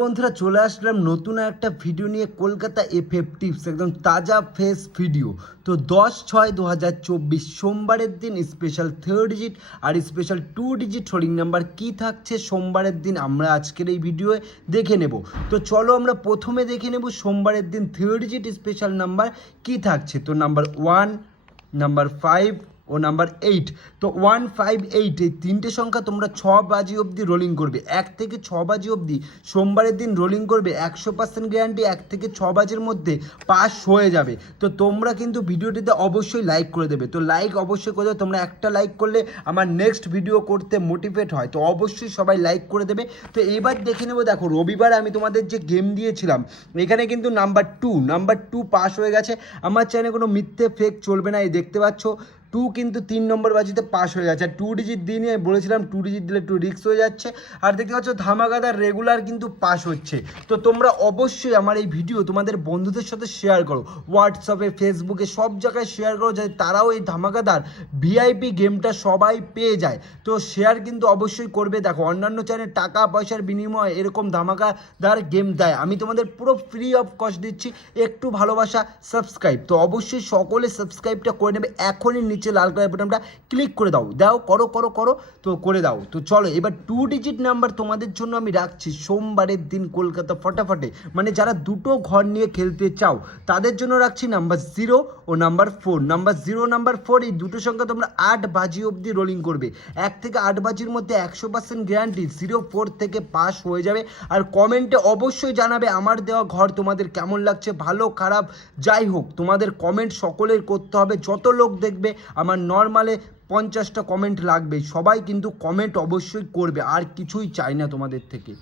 বন্ধুরা চলে আসলাম নতুন একটা ভিডিও নিয়ে কলকাতা এফএফ টিপস একদম তাজা ফ্রেশ ভিডিও। তো 10/6/2024 সোমবারের দিন স্পেশাল 3rd ডিজিট আর স্পেশাল 2 ডিজিট হোল্ডিং নাম্বার কি থাকছে সোমবারের দিন আমরা আজকের এই ভিডিওয়ে দেখে নেব। তো চলো আমরা প্রথমে দেখে নেব সোমবারের দিন 3rd ডিজিট স্পেশাল নাম্বার কি থাকছে। তো নাম্বার 1, নাম্বার 5 ও নাম্বার 8। তো 1, 5, 8 এই তিনটে সংখ্যা তোমরা 6 বাজি অবধি রোলিং করবে। 1 থেকে 6 বাজি অবধি সোমবারের দিন রোলিং করবে, 100% গ্যারান্টি 1 থেকে 6 বাজের মধ্যে পাস হয়ে যাবে। তো তোমরা কিন্তু ভিডিওটিতে অবশ্যই লাইক করে দেবে। তো লাইক অবশ্যই করে দেবে, তোমরা একটা লাইক করলে আমার নেক্সট ভিডিও করতে মোটিভেট হয়। তো অবশ্যই সবাই লাইক করে দেবে। তো এবার দেখে নেবো, দেখো রবিবার আমি তোমাদের যে গেম দিয়েছিলাম এখানে কিন্তু নাম্বার 2 পাস হয়ে গেছে। আমার চ্যানেলে কোনো মিথ্যে ফেক চলবে না। এই দেখতে পাচ্ছ 2 কিন্তু 3 নম্বর বাজিতে পাস হয়ে যাচ্ছে। আর 2 ডিজিট দিয়ে নিয়ে বলেছিলাম 2 ডিজিট দিলে একটু রিস্ক হয়ে যাচ্ছে। আর দেখতে পাচ্ছ ধামাকাদার রেগুলার কিন্তু পাস হচ্ছে। তো তোমরা অবশ্যই আমার এই ভিডিও তোমাদের বন্ধুদের সাথে শেয়ার করো, হোয়াটসঅ্যাপে, ফেসবুকে, সব জায়গায় শেয়ার করো যাতে তারাও এই ধামাকাদার ভিআইপি গেমটা সবাই পেয়ে যায়। তো শেয়ার কিন্তু অবশ্যই করবে। দেখো অন্যান্য চ্যানেল টাকা পয়সার বিনিময়ে এরকম ধামাকাদার গেম দেয়, আমি তোমাদের পুরো ফ্রি অফ কস্ট দিচ্ছি। একটু ভালোবাসা, সাবস্ক্রাইব। তো অবশ্যই সকলে সাবস্ক্রাইবটা করে নেবে। এখনই নিচে লাল কালার বাটনটা ক্লিক করে দাও করো তো করে দাও। তো চলো এবার 2 ডিজিট নাম্বার তোমাদের জন্য আমি রাখছি সোমবারের দিন কলকাতা ফটাফটে, মানে যারা দুটো ঘর নিয়ে খেলতে চাও তাদের জন্য রাখছি নাম্বার 0 ও নাম্বার 4। নাম্বার 0, নাম্বার 4 এই দুটো সংখ্যা তোমরা 8 বাজি অবধি রোলিং করবে। 1 থেকে 8 বাজির মধ্যে 100% গ্যারান্টি 0-4 থেকে পাস হয়ে যাবে। আর কমেন্টে অবশ্যই জানাবে আমার দেওয়া ঘর তোমাদের কেমন লাগছে, ভালো খারাপ যাই হোক তোমাদের কমেন্ট সকলের করতে হবে। যত লোক দেখবে আমার নর্মালে 50টা কমেন্ট লাগবে, সবাই কিন্তু কমেন্ট অবশ্যই করবে, আর কিছুই চাই না তোমাদের থেকে।